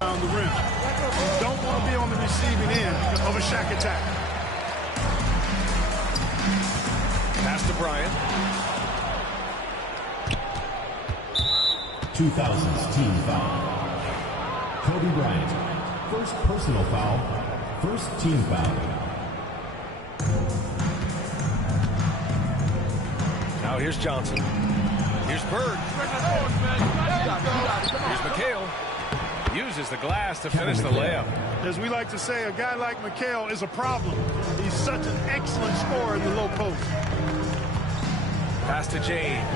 On the rim. You don't want to be on the receiving end of a Shaq attack. Pass to Bryant. 2000s team foul. Kobe Bryant, first personal foul, first team foul. Now here's Johnson. Here's Bird. Here's McHale. Uses the glass to finish the layup. As we like to say, a guy like McHale is a problem. He's such an excellent scorer in the low post. Pass to James.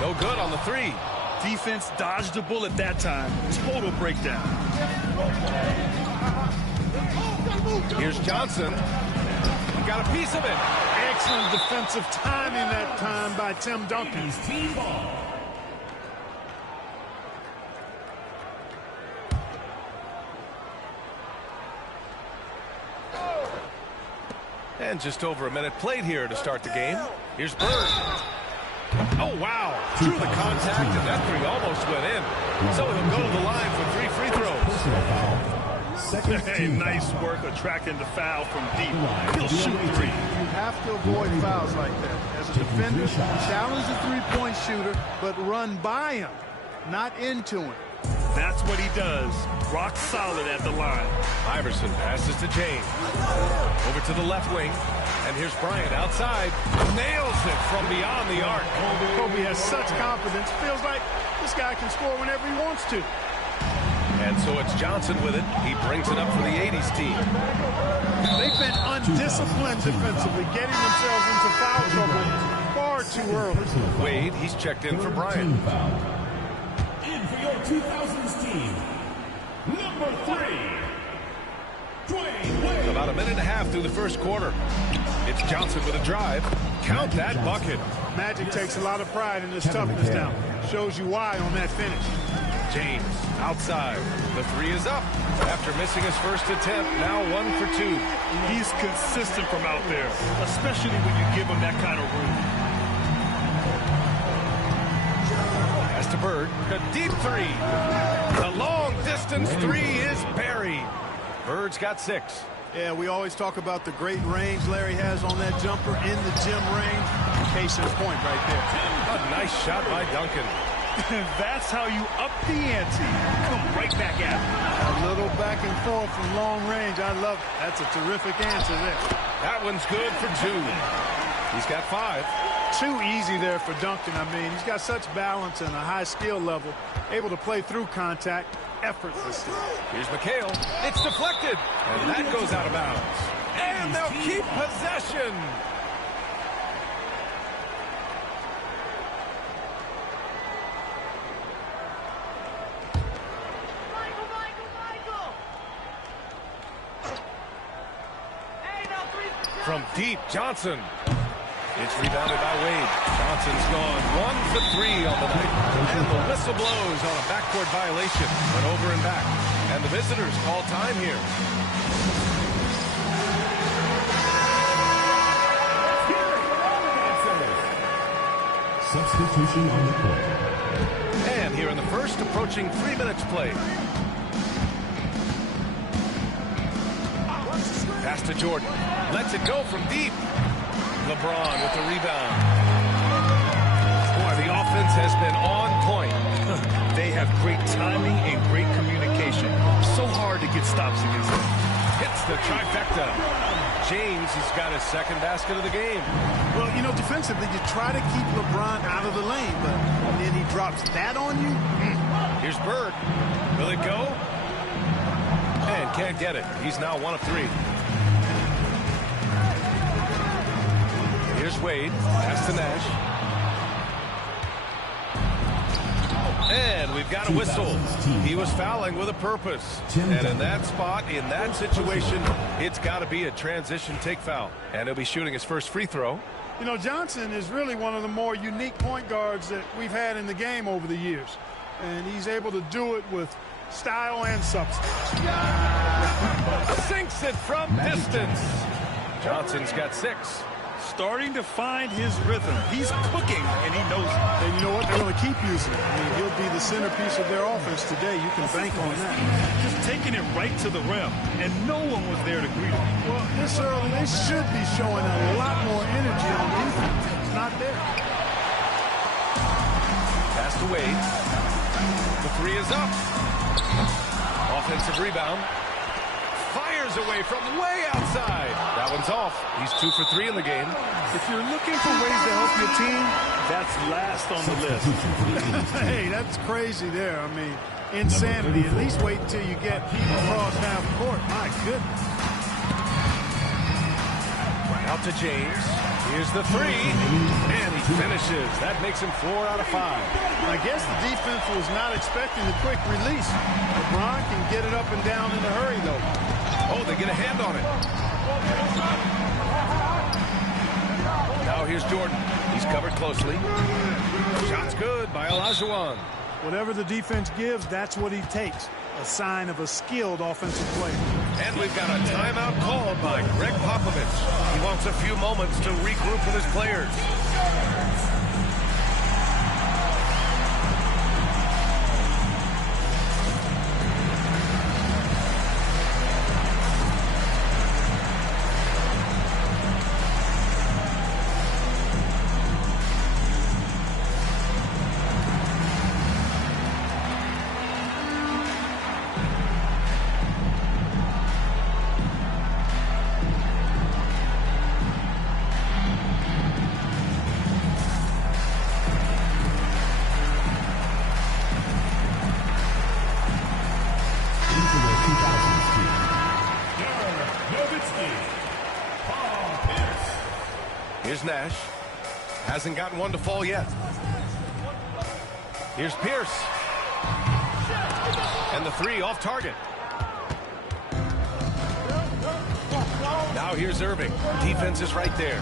No good on the three. Defense dodged the bullet that time. Total breakdown. Here's Johnson. Got a piece of it. Excellent defensive timing that time by Tim Duncan. Team ball. And just over a minute played here to start the game. Here's Bird. Oh, wow. Through the contact, and that three almost went in. So he'll go to the line for 3 free throws. Personal foul. Second Hey, team nice foul. work attracting the foul from deep. He'll shoot 3. You have to avoid fouls like that. As a defender, challenge the three-point shooter, but run by him, not into him. That's what he does. Rock solid at the line. Iverson passes to James. Over to the left wing. And here's Bryant outside. Nails it from beyond the arc. Kobe has such confidence. Feels like this guy can score whenever he wants to. And so it's Johnson with it. He brings it up for the 80s team. They've been undisciplined defensively, getting themselves into foul trouble far too early. Wade, he's checked in for Bryant. Team foul. And for your 2000s team, number 3, Dwayne Wade. About a minute and a half through the first quarter. It's Johnson with a drive. Count that bucket. Magic takes a lot of pride in his toughness now. Shows you why on that finish. James outside. The three is up. After missing his first attempt, now 1 for 2. He's consistent from out there, especially when you give him that kind of room. Pass to Bird. A deep three. The long distance three is buried. Bird's got 6. Yeah, we always talk about the great range Larry has on that jumper in the gym range. Case in point right there. A nice shot by Duncan. That's how you up the ante. Come right back at him. A little back and forth from long range. I love it. That's a terrific answer there. That one's good for 2. He's got 5. Too easy there for Duncan. I mean, he's got such balance and a high skill level, able to play through contact effortlessly. Here's McHale. It's deflected. And that goes out of bounds. And they'll keep possession. From deep, Johnson. It's rebounded by Wade. Johnson's gone 1 for 3 on the night. And the whistle blows on a backcourt violation. But over and back. And the visitors call time here. Substitution on the court. And here in the first, approaching 3 minutes played. Pass to Jordan. Lets it go from deep. LeBron with the rebound. Boy, the offense has been on point. They have great timing and great communication. So hard to get stops against them. Hits the trifecta. James has got his second basket of the game. Well, you know, defensively, you try to keep LeBron out of the lane, but then he drops that on you. Here's Bird. Will it go? And can't get it. He's now 1 of 3. Here's Wade. Pass to Nash. And we've got a whistle. He was fouling with a purpose. And in that spot, in that situation, it's got to be a transition take foul. And he'll be shooting his first free throw. You know, Johnson is really one of the more unique point guards that we've had in the game over the years. And he's able to do it with style and substance. Sinks it from distance. Johnson's got 6. starting to find his rhythm. He's cooking, and he knows it. And you know what? They're going to keep using it. I mean, he'll be the centerpiece of their offense today. You can bank on that. Just taking it right to the rim, and no one was there to greet him. Well, this early, they should be showing a lot more energy on defense. It's not there. Pass to Wade. The three is up. Offensive rebound. Fires away from way outside. That one's off. He's 2 for 3 in the game. If you're looking for ways to help your team, that's last on the list. Hey, that's crazy there. I mean, insanity. At least wait until you get across half court. My goodness. Out to James. Here's the three. And he finishes. That makes him 4 out of 5. I guess the defense was not expecting the quick release. LeBron can get it up and down in a hurry, though. Oh, they get a hand on it. Now here's Jordan. He's covered closely. Shot's good by Olajuwon. Whatever the defense gives, that's what he takes. A sign of a skilled offensive player. And we've got a timeout called by Greg Popovich. He wants a few moments to regroup with his players. Here's Nash. Hasn't gotten one to fall yet. Here's Pierce. And the three off target. Now here's Irving. Defense is right there.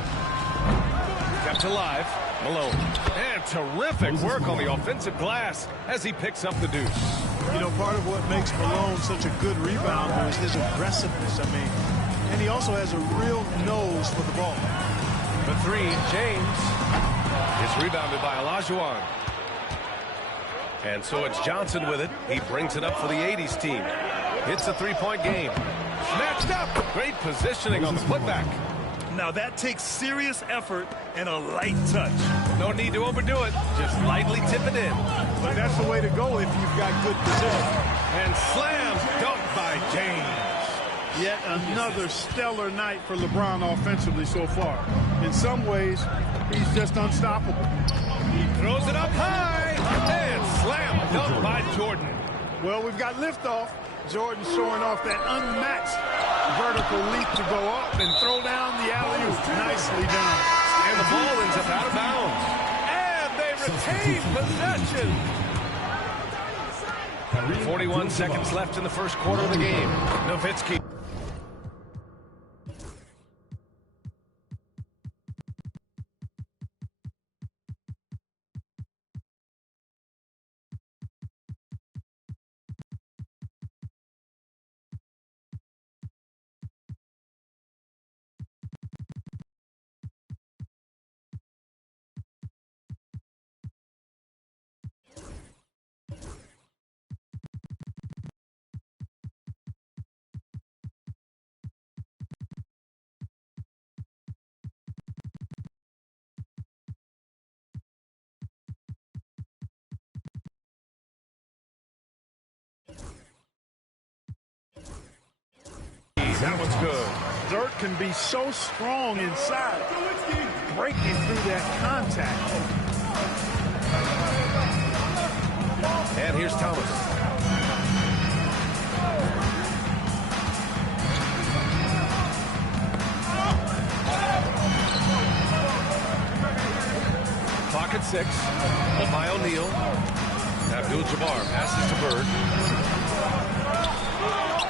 Kept alive. Malone. And terrific work on the offensive glass as he picks up the deuce. You know, part of what makes Malone such a good rebounder is his aggressiveness. I mean, and he also has a real nose for the ball. The three, James, is rebounded by Olajuwon. And so it's Johnson with it. He brings it up for the 80s team. Hits a three-point game. Snatched up. Great positioning on the putback. Now that takes serious effort and a light touch. No need to overdo it. Just lightly tip it in. But that's the way to go if you've got good position. And slam dunk by James. Yet another stellar night for LeBron offensively so far. In some ways, he's just unstoppable. He throws it up high. And slam dunk by Jordan. Well, we've got liftoff. Jordan showing off that unmatched vertical leap to go up and throw down the alley-oop. Nicely done. And the ball ends up out of bounds. And they retain possession. 41 seconds left in the first quarter of the game. Nowitzki. That one's good. Dirk can be so strong inside, breaking through that contact. And here's Thomas. Clock at 6. By O'Neal. Abdul-Jabbar passes to Bird.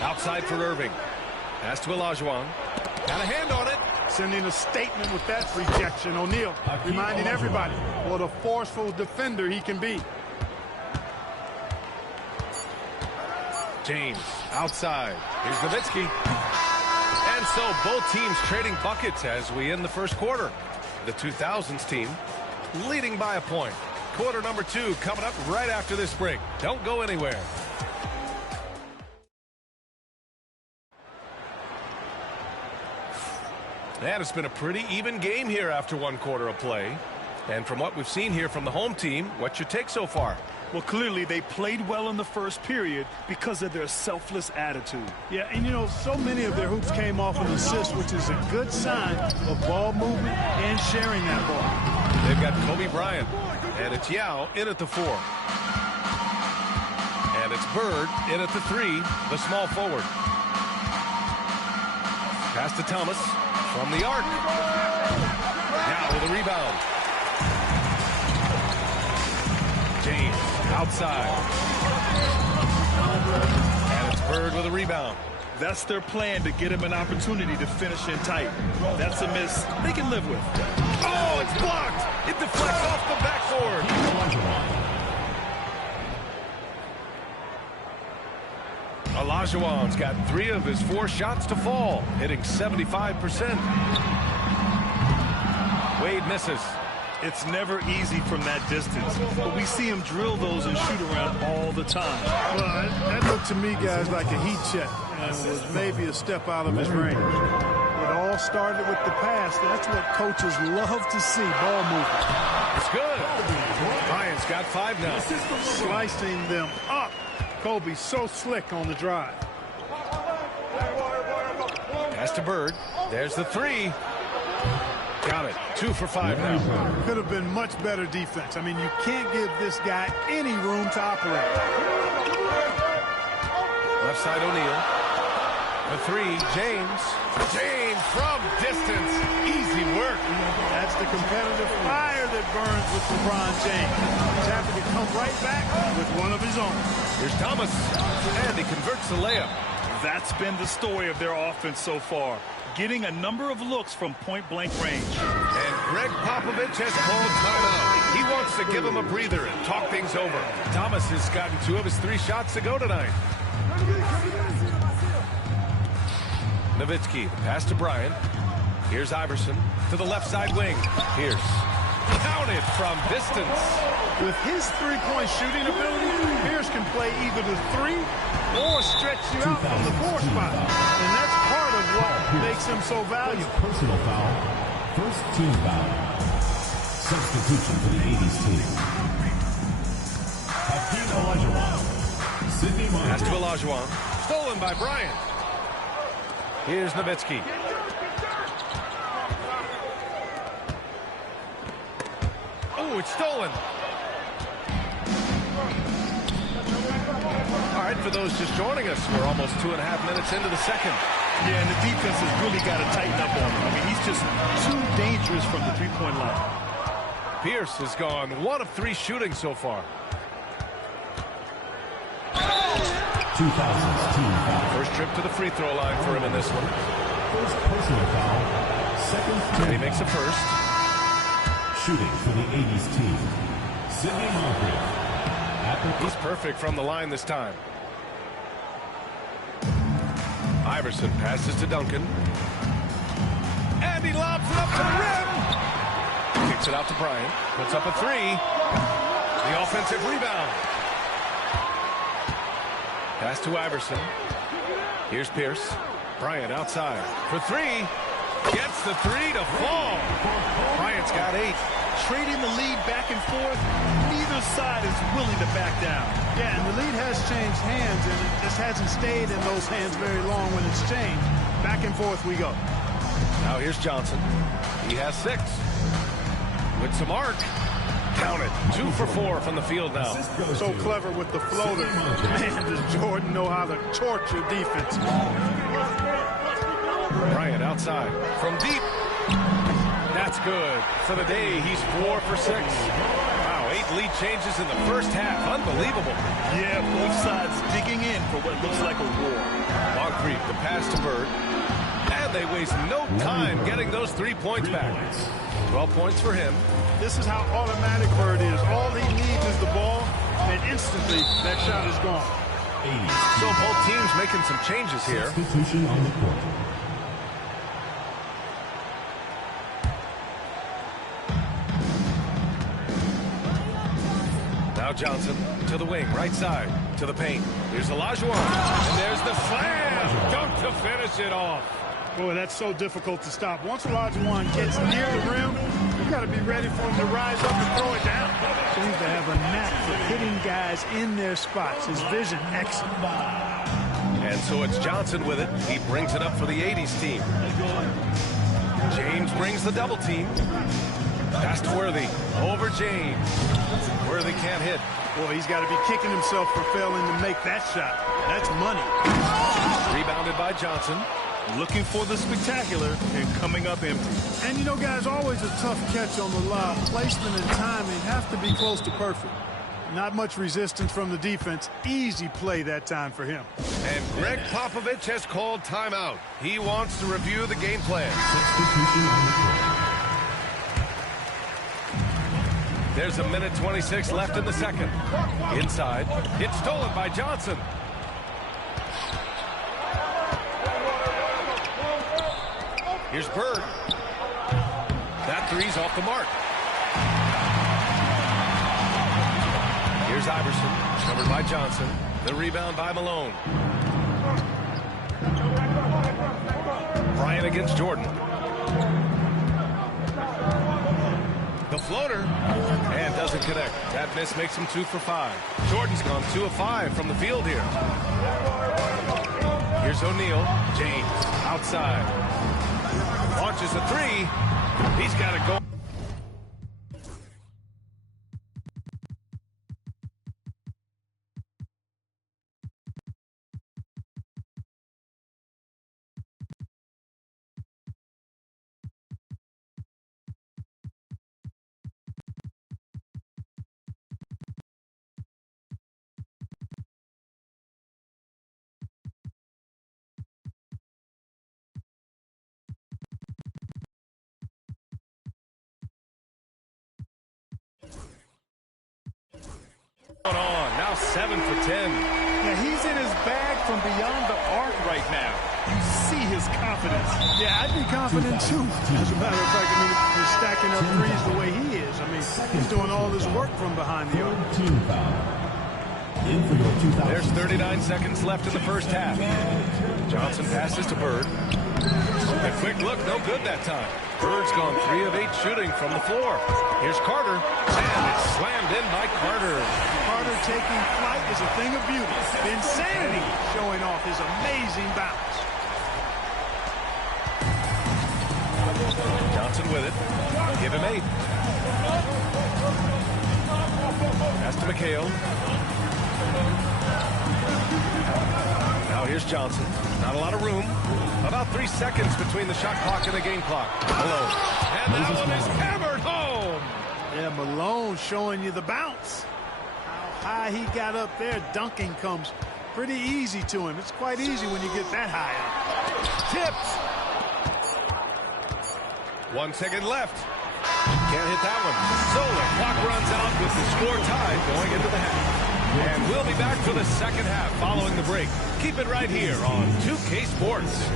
Outside for Irving. Pass to Olajuwon. Got a hand on it. Sending a statement with that rejection. O'Neal reminding everybody what a forceful defender he can be. James outside. Here's Nowitzki. And so both teams trading buckets as we end the first quarter. The 2000s team leading by a point. Quarter number 2 coming up right after this break. Don't go anywhere. And it's been a pretty even game here after 1 quarter of play. And from what we've seen here from the home team, what's your take so far? Well, clearly they played well in the first period because of their selfless attitude. Yeah, and you know, so many of their hoops came off an assist, which is a good sign of ball movement and sharing that ball. They've got Kobe Bryant, and it's Yao in at the 4. And it's Bird in at the 3, the small forward. Pass to Thomas from the arc. Now with a rebound. James outside. And it's Bird with a rebound. That's their plan, to get him an opportunity to finish in tight. That's a miss they can live with. Oh, it's blocked. It deflects off the backboard. Olajuwon's got 3 of his 4 shots to fall, hitting 75%. Wade misses. It's never easy from that distance, but we see him drill those and shoot around all the time. Well, that looked to me, guys, like a heat check, and was maybe a step out of his range. It all started with the pass. That's what coaches love to see, ball movement. It's good. Bryant's got 5 now. Slicing them up. Kobe so slick on the drive. Pass to Bird. There's the 3. Got it. 2 for 5 now. Could have been much better defense. I mean, you can't give this guy any room to operate. Left side O'Neal. The 3, James. James from distance. Easy work. That's the competitive fire that burns with LeBron James. He's happy to come right back with one of his own. Here's Thomas. And he converts the layup. That's been the story of their offense so far, getting a number of looks from point-blank range. And Greg Popovich has called timeout. He wants to give him a breather and talk things over. Thomas has gotten 2 of his 3 shots to go tonight. Nowitzki, pass to Bryant. Here's Iverson to the left side wing. Pierce. Counted from distance. With his three-point shooting ability, Pierce can play either the 3 or stretch you out from the 4 spot. And that's part of what makes him so valuable. Personal foul. First team foul. Substitution for the 80s team. Hakeem Olajuwon. Sidney Pass to Moncrief. Olajuwon. Stolen by Bryant. Here's Nowitzki. Oh, it's stolen. All right, for those just joining us, we're almost 2.5 minutes into the second. Yeah, and the defense has really got to tighten up on him. I mean, he's just too dangerous from the three-point line. Pierce has gone 1 of 3 shooting so far. 2000s team foul. First trip to the free throw line for him in this one. First personal foul. Second team And he makes a foul. first. Shooting for the 80s team. Sidney Moncrief. At the He's perfect from the line this time. Iverson passes to Duncan. And he lobs it up to the rim. Kicks it out to Bryant. Puts up a 3. The offensive rebound. Pass to Iverson. Here's Pierce. Bryant outside for 3. Gets the 3 to fall. Bryant's got 8. Trading the lead back and forth, neither side is willing to back down. Yeah, and the lead has changed hands, and it just hasn't stayed in those hands very long when it's changed. Back and forth we go. Now here's Johnson. He has 6. With some arc. Count it. 2 for 4 from the field now. So clever with the floater. Man, does Jordan know how to torture defense. Bryant outside from deep. That's good. For the day, he's 4 for 6. Wow, 8 lead changes in the first half. Unbelievable. Yeah, both sides digging in for what looks like a war. Moncrief, the pass to Bird. And they waste no time getting those 3 points back. 12 points for him. This is how automatic Bird is. All he needs is the ball, and instantly that shot is gone. 80s. So both teams making some changes here. Substitution on the court. Now Johnson to the wing, right side, to the paint. Here's Olajuwon, and there's the slam. Dunk to finish it off. Boy, that's so difficult to stop. Once Olajuwon gets near the rim, you got to be ready for him to rise up and throw it down. Seems to have a knack for hitting guys in their spots. His vision, excellent. And so it's Johnson with it. He brings it up for the 80s team. James brings the double team. Pass to Worthy. Over James. Worthy can't hit. Boy, he's got to be kicking himself for failing to make that shot. That's money. Rebounded by Johnson. Looking for the spectacular and coming up empty. And, you know, guys, always a tough catch on the lob. Placement and timing have to be close to perfect. Not much resistance from the defense. Easy play that time for him. And Greg Popovich has called timeout. He wants to review the game plan. There's a minute 26 left in the second. Inside. It's stolen by Johnson. Here's Bird. That three's off the mark. Here's Iverson, covered by Johnson. The rebound by Malone. Bryant against Jordan. The floater, and doesn't connect. That miss makes him 2 for 5. Jordan's gone 2 of 5 from the field here. Here's O'Neal. James, outside. Launches a three. He's got to go. On. Now 7 for 10. Yeah, he's in his bag from beyond the arc right now. You see his confidence. Yeah, I'd be confident too. As a matter of fact, I mean, if he's stacking up threes the way he is, I mean, he's doing all this work from behind the arc. There's 39 seconds left in the first half. Johnson passes to Bird. A quick look, no good that time. Bird's gone 3 of 8 shooting from the floor. Here's Carter, and it's slammed in by Carter. Carter taking flight is a thing of beauty. Insanity showing off his amazing bounce. Johnson with it. Give him 8. Pass to McHale. Now here's Johnson. Not a lot of room. About 3 seconds between the shot clock and the game clock. Malone. And that one is hammered home. Yeah, Malone showing you the bounce. How high he got up there. Dunking comes pretty easy to him. It's quite easy when you get that high up. Tipped. 1 second left. Can't hit that one. So the clock runs out with the score tied going into the half. And we'll be back for the second half following the break. Keep it right here on 2K Sports.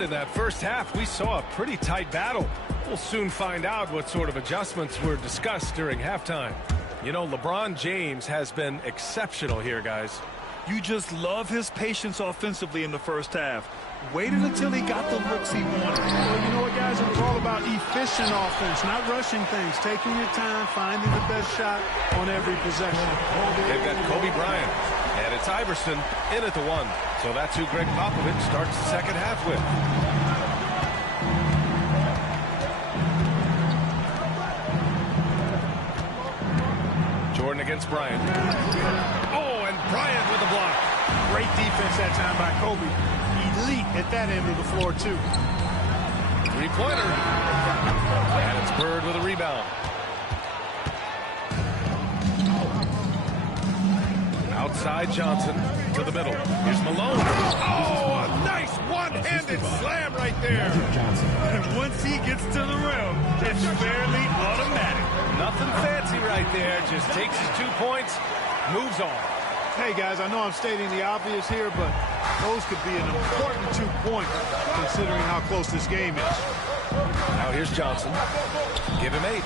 In that first half, we saw a pretty tight battle. We'll soon find out what sort of adjustments were discussed during halftime. You know, LeBron James has been exceptional here, guys. You just love his patience offensively in the first half. Waited until he got the looks he wanted. Well, you know what, guys? It was all about efficient offense, not rushing things, taking your time, finding the best shot on every possession. They've got Kobe Bryant, and it's Iverson in at the 1. So that's who Greg Popovich starts the second half with. Jordan against Bryant. Oh, and Bryant with the block. Great defense that time by Kobe. Elite at that end of the floor, too. Three-pointer. And it's Bird with a rebound. Outside Johnson to the middle. Here's Malone. Oh, a nice one-handed slam right there. Magic Johnson. And once he gets to the rim, it's fairly automatic. Nothing fancy right there. Just takes his 2 points, moves on. Hey, guys, I know I'm stating the obvious here, but those could be an important 2 points considering how close this game is. Now here's Johnson. Give him 8.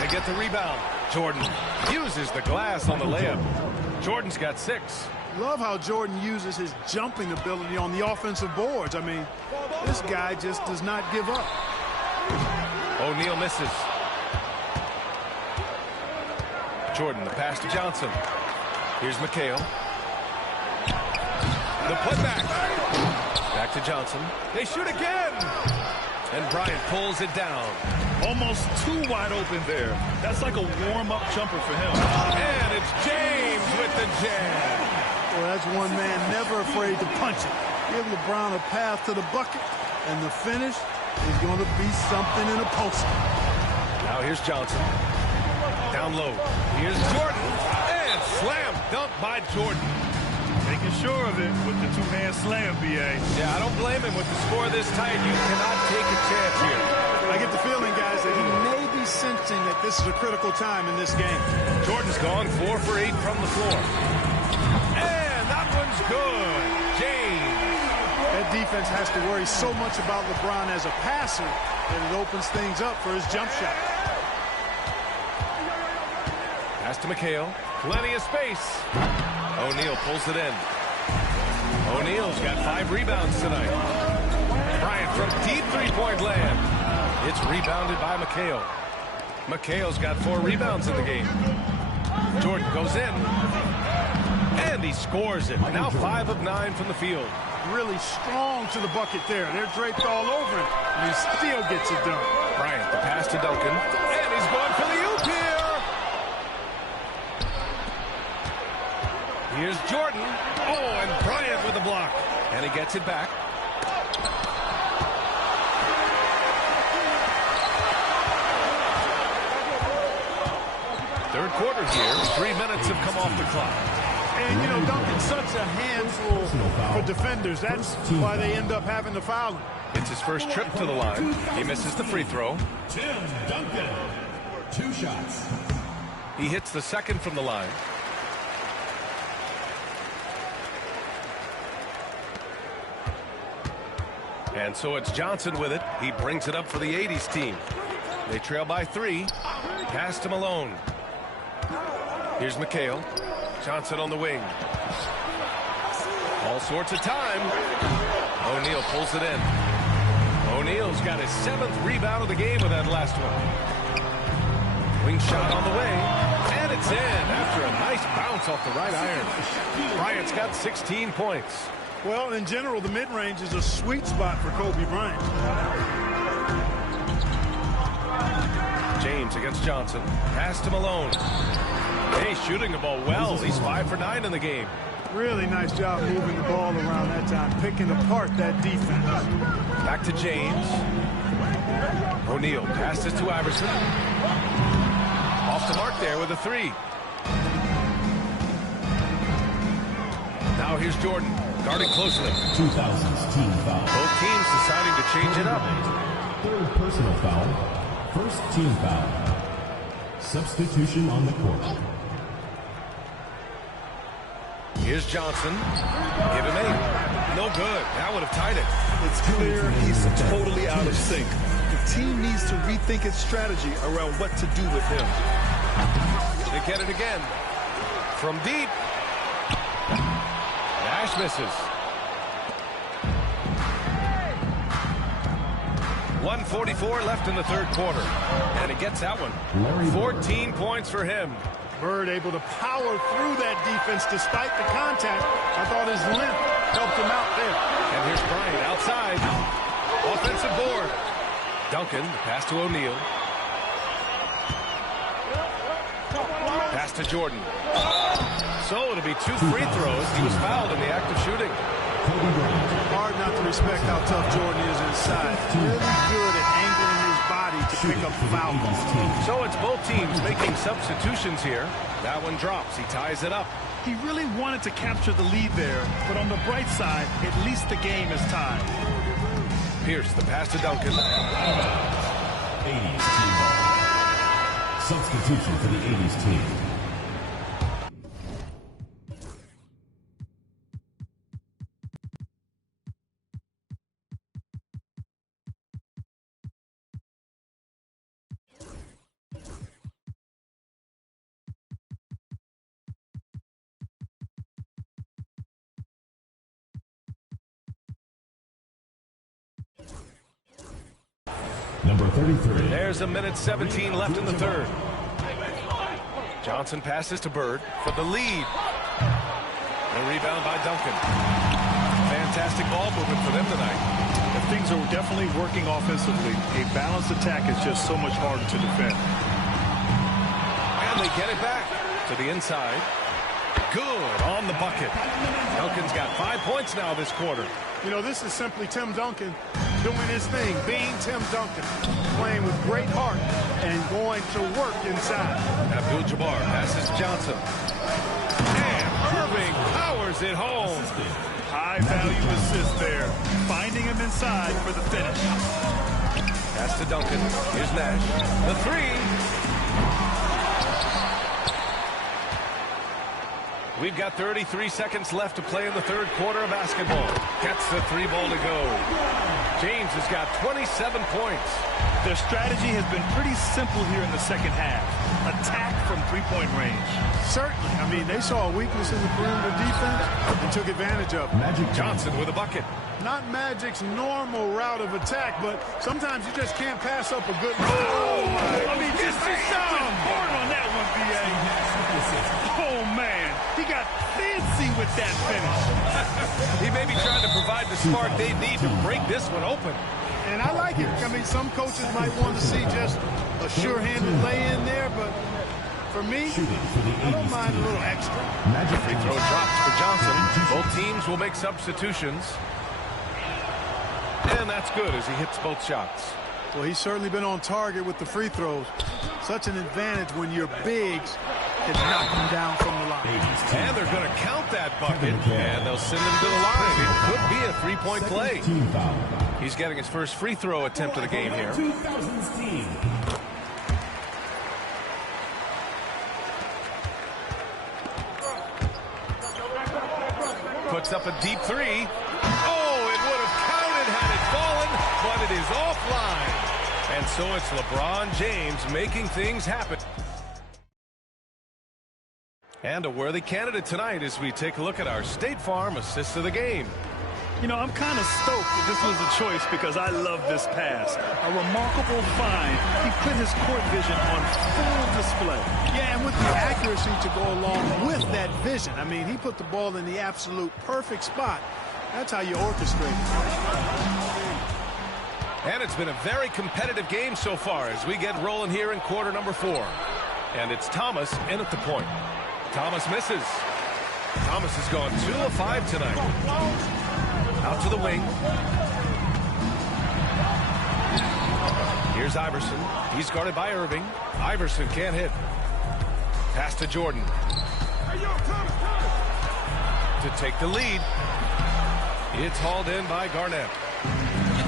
They get the rebound. Jordan uses the glass on the layup. Jordan's got 6. Love how Jordan uses his jumping ability on the offensive boards. I mean, this guy just does not give up. O'Neal misses. Jordan, the pass to Johnson. Here's McHale. The putback. Back to Johnson. They shoot again. And Bryant pulls it down. Almost too wide open there. That's like a warm-up jumper for him. And it's James with the jam. Well, that's one man never afraid to punch it. Give LeBron a path to the bucket, and the finish is going to be something in a post. Now here's Johnson. Down low. Here's Jordan. And slam dunk by Jordan. Making sure of it with the two-hand slam, B.A. Yeah, I don't blame him with the score this tight. You cannot take a chance here. I get the feeling, guys, that he may be sensing that this is a critical time in this game. Jordan's gone 4 for 8 from the floor. And that one's good. James. That defense has to worry so much about LeBron as a passer that it opens things up for his jump shot. Pass to McHale. Plenty of space. O'Neal pulls it in. O'Neal's got 5 rebounds tonight. Bryant from deep three-point land. It's rebounded by McHale. McHale's got 4 rebounds in the game. Jordan goes in. And he scores it. Now 5 of 9 from the field. Really strong to the bucket there. They're draped all over him, and he still gets it done. Bryant, the pass to Duncan. And he's going for the oop here. Here's Jordan. Oh, and Bryant with the block. And he gets it back. Third quarter here. 3 minutes have come off the clock. And, you know, Duncan's such a handful for defenders. That's why they end up having to foul him. It's his first trip to the line. He misses the free throw. Tim Duncan. 2 shots. He hits the second from the line. And so it's Johnson with it. He brings it up for the 80s team. They trail by 3. Pass to Malone. Here's McHale. Johnson on the wing. All sorts of time. O'Neal pulls it in. O'Neal's got his 7th rebound of the game with that last one. Wing shot on the way. And it's in after a nice bounce off the right iron. Bryant's got 16 points. Well, in general, the mid-range is a sweet spot for Kobe Bryant. James against Johnson. Pass to Malone. Hey, shooting the ball well. He's 5 for 9 in the game. Really nice job moving the ball around that time, picking apart that defense. Back to James. O'Neal passes to Iverson. Off the mark there with a 3. Now here's Jordan, guarding closely. 2000s team foul. Both teams deciding to change it up. 3rd personal foul. 1st team foul. Substitution on the court. Here's Johnson. Give him 8. No good. That would have tied it. It's clear he's totally out of sync. The team needs to rethink its strategy around what to do with him. They get it again. From deep. Nash misses. 1:44 left in the third quarter. And he gets that one. 14 points for him. Bird able to power through that defense despite the contact. I thought his length helped him out there. And here's Bryant outside. Offensive board. Duncan, pass to O'Neal. Pass to Jordan. So it'll be 2 free throws. He was fouled in the act of shooting. Hard not to respect how tough Jordan is inside. Really good at angling his body to pick up foul. So it's both teams making substitutions here. That one drops. He ties it up. He really wanted to capture the lead there, but on the bright side, at least the game is tied. Pierce, the pass to Duncan. 80s team ball. Substitution for the 80s team. Number 33. There's a minute 17 left in the third. Johnson passes to Bird for the lead. The rebound by Duncan. Fantastic ball movement for them tonight. And things are definitely working offensively. A balanced attack is just so much harder to defend. And they get it back to the inside. Good on the bucket. Duncan's got 5 points now this quarter. You know, this is simply Tim Duncan doing his thing, being Tim Duncan, playing with great heart and going to work inside. Abdul-Jabbar passes to Johnson. And Irving powers it home. High-value assist there. Finding him inside for the finish. Pass to Duncan. Here's Nash. The three. We've got 33 seconds left to play in the third quarter of basketball. Gets the three ball to go. James has got 27 points. Their strategy has been pretty simple here in the second half. Attack from three-point range. Certainly. I mean, they saw a weakness in the perimeter defense and took advantage of it. Magic Johnson with a bucket. Not Magic's normal route of attack, but sometimes you just can't pass up a good... Oh, I mean, just some hard on that one, B.A. Oh, man. He got fancy with that finish. He may be trying to provide the spark they need to break this one open. And I like it. I mean, some coaches might want to see just a sure-handed lay-in there, but for me, I don't mind a little extra. Free throw drops for Johnson. Both teams will make substitutions. And that's good as he hits both shots. Well, he's certainly been on target with the free throws. Such an advantage when your bigs can knock them down from the line. And they're going to count that bucket, and they'll send him to the line. It could be a three-point play. He's getting his first free throw attempt of the game here. 2000s team. Puts up a deep three. Oh, it would have counted had it fallen, but it is offline. And so it's LeBron James making things happen. And a worthy candidate tonight as we take a look at our State Farm assist of the game. You know, I'm kind of stoked that this was a choice because I love this pass. A remarkable find. He put his court vision on full display. Yeah, and with the accuracy to go along with that vision. I mean, he put the ball in the absolute perfect spot. That's how you orchestrate it. And it's been a very competitive game so far as we get rolling here in quarter number 4. And it's Thomas in at the point. Thomas misses. Thomas has gone 2 of 5 tonight. Out to the wing. Here's Iverson. He's guarded by Irving. Iverson can't hit. Pass to Jordan. To take the lead. It's hauled in by Garnett.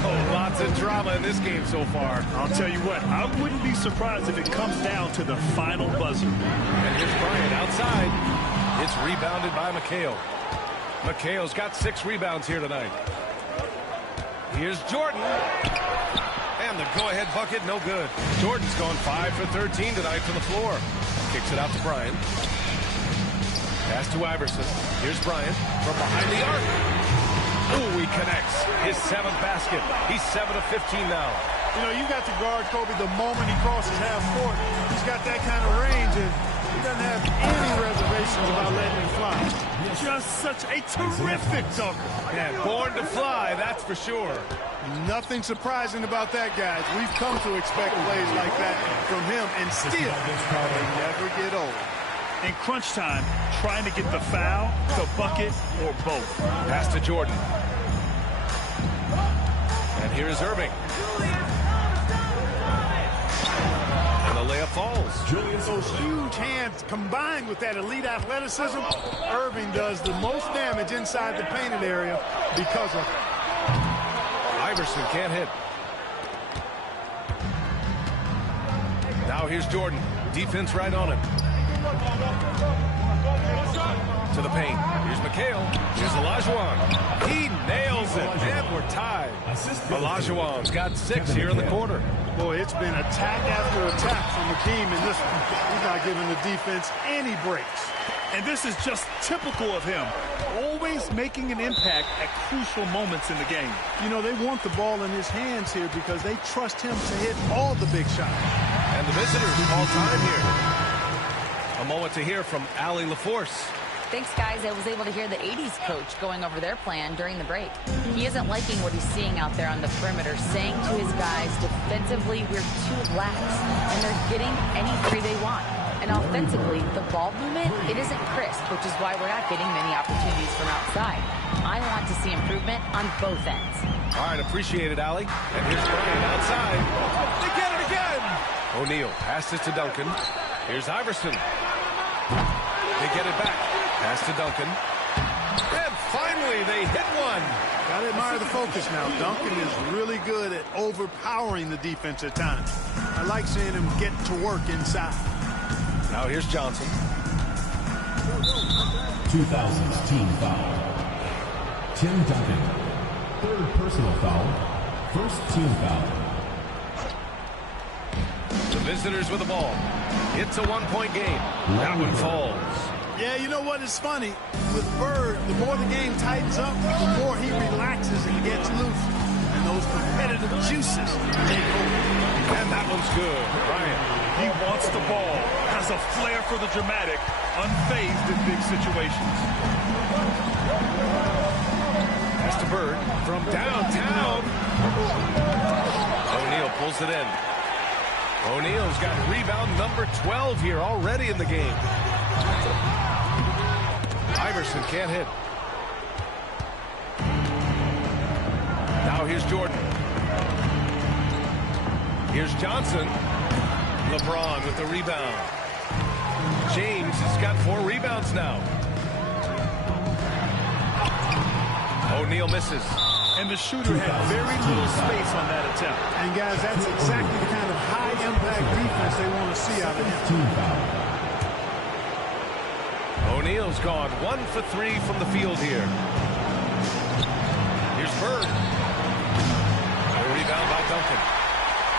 Oh, lots of drama in this game so far. I'll tell you what, I wouldn't be surprised if it comes down to the final buzzer. And here's Bryant outside. It's rebounded by McHale. McHale's got 6 rebounds here tonight. Here's Jordan. And the go-ahead bucket, no good. Jordan's gone 5 for 13 tonight from the floor. Kicks it out to Bryant. Pass to Iverson. Here's Bryant from behind the arc. Ooh, he connects. His 7th basket. He's 7 of 15 now. You know, you got to guard Kobe the moment he crosses half court. He's got that kind of range, and he doesn't have any reservations about letting him fly. Just such a terrific dunker. Yeah, born to fly, that's for sure. Nothing surprising about that, guys. We've come to expect plays like that from him, and still, they never get old. In crunch time, trying to get the foul, the bucket, or both. Pass to Jordan. And here is Irving. And the layup falls. Those huge hands combined with that elite athleticism, Irving does the most damage inside the painted area because of it. Iverson can't hit. Now here's Jordan. Defense right on him. To the paint. Here's McHale. Here's Olajuwon. He nails it. And we're tied. Olajuwon's got 6 here in the quarter. Boy, it's been attack after attack from Hakeem in this one. He's not giving the defense any breaks. And this is just typical of him. Always making an impact at crucial moments in the game. You know, they want the ball in his hands here because they trust him to hit all the big shots. And the visitors all time here. A moment to hear from Allie LaForce. Thanks, guys. I was able to hear the 80s coach going over their plan during the break. He isn't liking what he's seeing out there on the perimeter, saying to his guys, defensively, we're too lax, and they're getting any three they want. And offensively, the ball movement, it isn't crisp, which is why we're not getting many opportunities from outside. I want to see improvement on both ends. All right, appreciate it, Allie. And here's Bryant outside. They get it again. O'Neal passes to Duncan. Here's Iverson. They get it back. Pass to Duncan. And finally, they hit one. Got to admire the focus now. Duncan is really good at overpowering the defense at times. I like seeing him get to work inside. Now here's Johnson. 2000's team foul. Tim Duncan. Third personal foul. First team foul. The visitors with the ball. It's a one-point game. That one falls. Yeah, you know what? It's funny. With Bird, the more the game tightens up, the more he relaxes and gets loose. And those competitive juices take over. And that one's good. Bryant. He wants the ball, has a flair for the dramatic, unfazed in big situations. Pass to Bird from downtown. O'Neal pulls it in. O'Neal's got rebound number 12 here already in the game. Iverson can't hit. Now here's Jordan. Here's Johnson. LeBron with the rebound. James has got 4 rebounds now. O'Neal misses. And the shooter had very little space on that attempt. And guys, that's exactly the kind of high-impact defense they want to see out of him. Team foul. O'Neal's gone 1 for 3 from the field here. Here's Bird. A rebound by Duncan.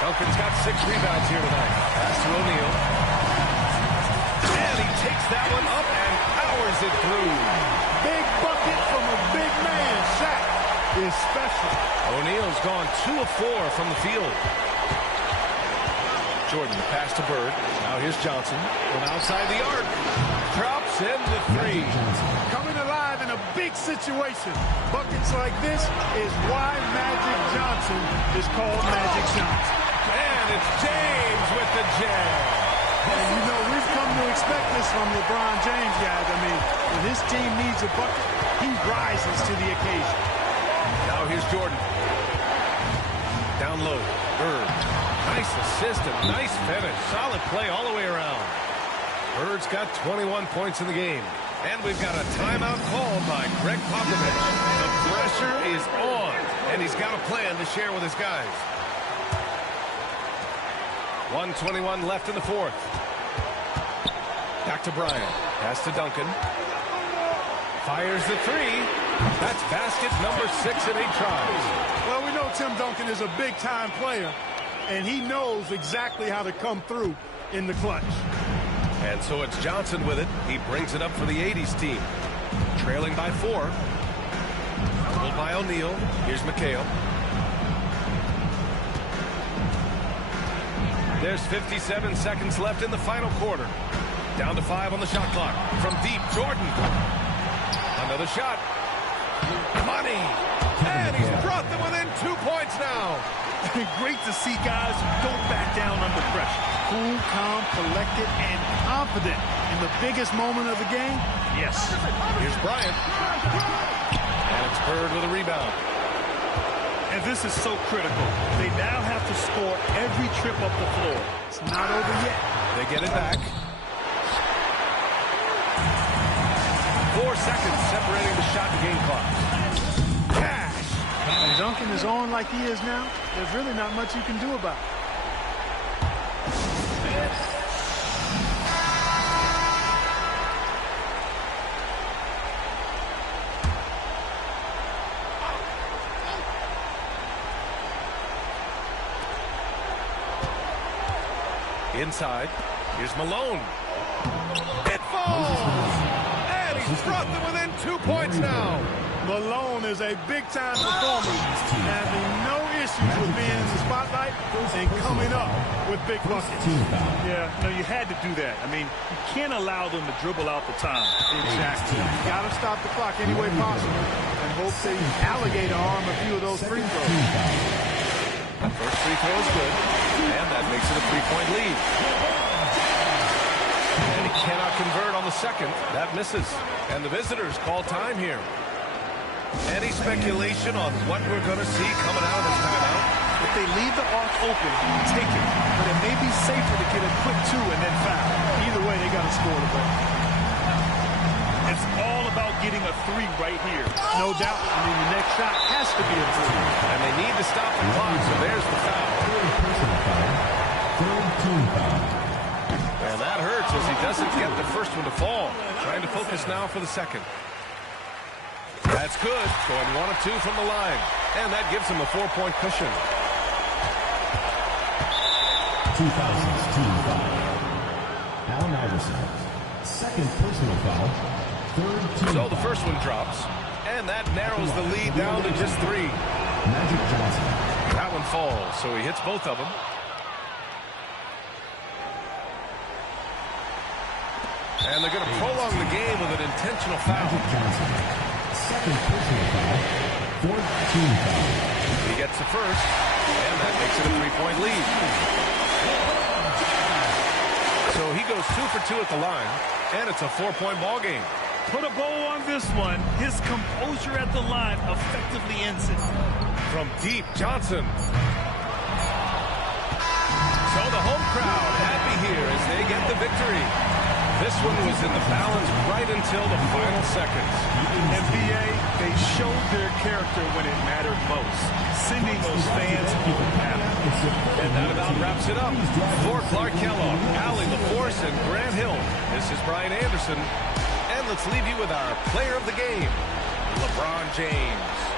Duncan's got 6 rebounds here tonight. Pass to O'Neal. And he takes that one up and powers it through. Big bucket from a big man. Shaq is special. O'Neal's gone 2 of 4 from the field. Jordan, pass to Bird. Now here's Johnson from outside the arc. Drops in the 3. Coming alive in a big situation. Buckets like this is why Magic Johnson is called Magic Johnson. And it's James with the jam. And you know, we've come to expect this from LeBron James, guys. I mean, when his team needs a bucket, he rises to the occasion. Now here's Jordan. Down low. Bird. Nice assist and nice finish. Solid play all the way around. Bird's got 21 points in the game. And we've got a timeout called by Greg Popovich. The pressure is on, and he's got a plan to share with his guys. 1:21 left in the 4th. Back to Bryant. Pass to Duncan. Fires the 3. That's basket number 6 in 8 tries. Well, we know Tim Duncan is a big-time player, and he knows exactly how to come through in the clutch. And so it's Johnson with it. He brings it up for the 80s team. Trailing by 4. Pulled by O'Neal. Here's McHale. There's 57 seconds left in the final quarter. Down to 5 on the shot clock. From deep, Jordan. Another shot. Money. And he's brought them within 2 points now. Great to see guys who don't back down under pressure. Cool, calm, collected, and confident in the biggest moment of the game. Yes. Here's Bryant. And it's Bird with a rebound. And this is so critical. They now have to score every trip up the floor. It's not over yet. They get it back. 4 seconds separating the shot and game clock. Cash. And Duncan is on like he is now, there's really not much you can do about it. Inside, here's Malone. It falls! And he's brought them within 2 points now. Malone is a big-time performer, having no issues with being in the spotlight and coming up with big buckets. Yeah, no, you had to do that. I mean, you can't allow them to dribble out the time. Exactly. You got to stop the clock any way possible and hope they alligator arm a few of those free throws. That first free throw is good, and that makes it a 3-point lead. And he cannot convert on the second. That misses. And the visitors call time here. Any speculation on what we're going to see coming out of this timeout? If they leave the arc open, take it. But it may be safer to get a quick 2 and then foul. Either way, they got to score the ball. It's all about getting a 3 right here. No doubt. I mean, the next shot has to be a 3. And they need to stop the clock, so there's the foul. Third team foul. And that hurts as he doesn't get the first one to fall. Trying to focus now for the second. That's good. Going 1 of 2 from the line. And that gives him a 4-point cushion. 2000's team foul. Allen Iverson. Second personal foul. Third team So foul. the first one drops. And that narrows the lead down to just 3. Magic Johnson. That one falls, so he hits both of them. And they're going to prolong the game with an intentional foul. Magic Johnson. Second personal foul. Fourth team foul. He gets the first, and that makes it a 3-point lead. So he goes 2 for 2 at the line, and it's a 4-point ball game. Put a bow on this one. His composure at the line effectively ends it. From deep, Johnson. So the home crowd happy here as they get the victory. This one was in the balance right until the final seconds. NBA, they showed their character when it mattered most, sending those fans even happy. And that about wraps it up. For Clark Kellogg, Allie LaForce, and Grant Hill, this is Brian Anderson. And let's leave you with our player of the game, LeBron James.